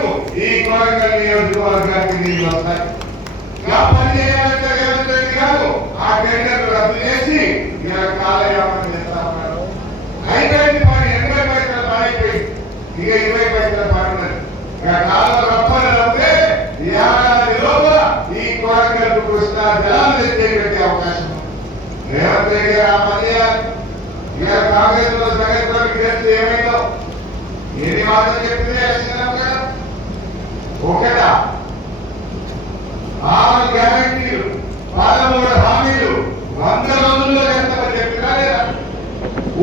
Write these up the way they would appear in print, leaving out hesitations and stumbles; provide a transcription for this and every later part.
జిల్లాకు ఈ కొడంగల్ నియోజకవర్గానికి నీళ్లు వస్తాయి. పని చేయాలంటే రేవంత్ రెడ్డి గారు ఆ టెండర్ రద్దు చేసి ఇలా కాలయాపన చేస్తా ఉన్నారు. అయిపోయింది పని 80 పైసల పని అయిపోయింది. ఇక 20 పైసల పని ఉన్నది. ఇక కాలం రప్పని రప్పితే ఏడాది లోపల ఈ కొడంగల్ కృష్ణా జలాలు తెచ్చేటువంటి అవకాశం ఉంది. రేవంత్ రెడ్డి గారు ఆ పని చేయాలి. ఇక కాంగ్రెస్ లో జగన్ చేస్తే ఏమైందో ఎన్ని మాటలు చెప్తే ఒకటా 6 గ్యారెంటీలు 13 హామీలు 100 రోజుల్లో చేస్తామని చెప్పినా లేదా?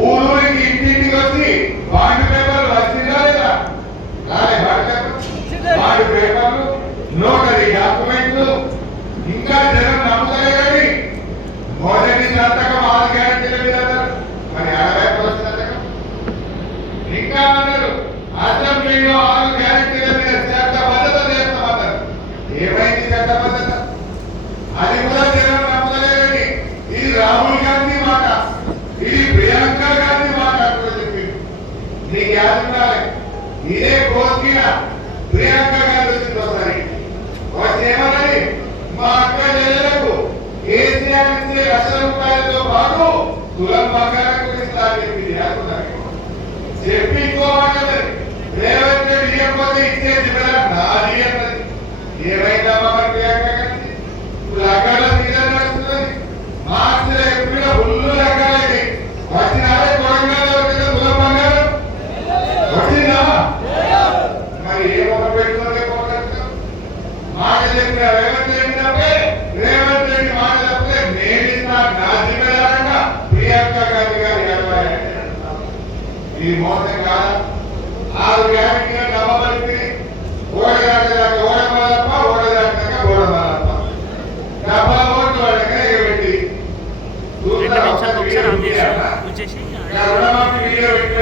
ఊరికి ఇంటింటికి వచ్చి బాండ్ పేపర్లు వచ్చినా లేదా? రాలే బాండ్ పేపర్లు నోటరీ డాక్యుమెంట్లు ఇంకా జనం నమ్ముతాయి. కానీ మొదటి సంతకం 6 గ్యారెంటీల మీద మరి 60 సంతకం ఇంకా అన్నారు. అసెంబ్లీలో 6 గ్యారెంటీల మీద చట్టబద్ధత చేస్తామన్నారు. ఏమైంది చట్టబద్ధత? అది కూడా జనం నమ్మలేదని ఇది రాహుల్ గాంధీ మాట, ఇది ప్రియాంక గాంధీ మాట కూడా చెప్పింది. నీకు యాద ఉండాలి. ఇదే కోరిక ప్రియాంక గాంధీ వచ్చింది ఒకసారి వచ్చి ఏమన్నది, మా అక్క చెల్లెలకు కేసీఆర్ ఇచ్చే ₹1,00,000తో పాటు తులం బంగారం కూడా ఇస్తా అని చెప్పింది. చెప్పి ఇంకోమంటది రేవంత్ రెడ్డి ఇవ్వకపోతే ఇచ్చే జిల్లా నాది అన్నది. ఏమైందమ్మా మరి ప్రియాంక గాంధీ? లగ్గాల సీజన్ నడుస్తున్నది. మార్చిలో ఎప్పుడు ఫుల్ లగ్గాలైంది. వచ్చినారే కొడంగల్ వచ్చిన తులం బంగారం వచ్చిందా? మరి ఏ మొక్క పెట్టుకుంటే మాట చెప్పిన రేవంత్ రెడ్డి తప్పే. రేవంత్ రెడ్డి మాట తప్పే. నేను ఇస్తా నా జిమ్మేదారంగా ప్రియాంక గాంధీ గారి ఇది మోసం కాదా? 6 గ్యారెంటీలు నమ్మబలిపి ఓడదాకా ఓడమల్లప్ప, ఓడదాకా ఓడమల్లప్ప డబ్బా ఓట్లు వాళ్ళగా ఎగబెట్టి రుణమాఫీ వీడియో పెట్టి